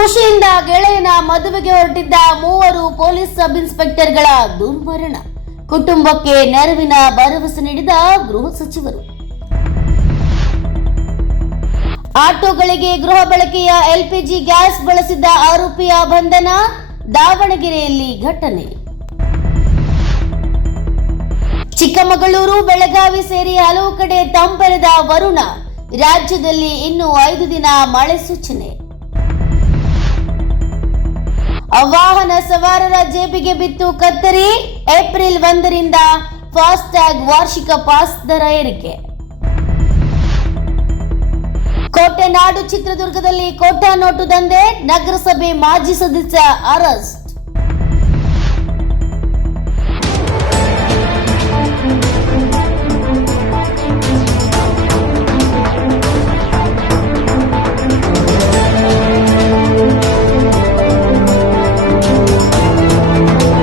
ಖುಷಿಯಿಂದ ಗೆಳೆಯನ ಮದುವೆಗೆ ಹೊರಟಿದ್ದ 3 ಪೊಲೀಸ್ ಸಬ್ ಇನ್ಸ್ಪೆಕ್ಟರ್ಗಳ ದುರ್ಮರಣ. ಕುಟುಂಬಕ್ಕೆ ನೆರವಿನ ಭರವಸೆ ನೀಡಿದ ಗೃಹ ಸಚಿವರು. ಆಟೋಗಳಿಗೆ ಗೃಹ ಬಳಕೆಯ ಎಲ್ಪಿಜಿ ಗ್ಯಾಸ್ ಬಳಸಿದ್ದ ಆರೋಪಿಯ ಬಂಧನ. ದಾವಣಗೆರೆಯಲ್ಲಿ ಘಟನೆ. ಚಿಕ್ಕಮಗಳೂರು, ಬೆಳಗಾವಿ ಸೇರಿ ಹಲವು ಕಡೆ ತಂಪೆರೆದ ವರುಣ. ರಾಜ್ಯದಲ್ಲಿ ಇನ್ನೂ 5 ದಿನ ಮಳೆ ಸೂಚನೆ. ವಾಹನ ಸವಾರರ ಜೇಬಿಗೆ ಬಿತ್ತು ಕತ್ತರಿ. ಏಪ್ರಿಲ್ 1ರಿಂದ ಫಾಸ್ಟ್ಯಾಗ್ ವಾರ್ಷಿಕ ಪಾಸ್ ದರ ಏರಿಕೆ. ಕೋಟೆನಾಡು ಚಿತ್ರದುರ್ಗದಲ್ಲಿ ಕೋಟಾ ನೋಟು ದಂಧೆ. ನಗರಸಭೆ ಮಾಜಿ ಸದಸ್ಯ ಅರೆಸ್ಟ್.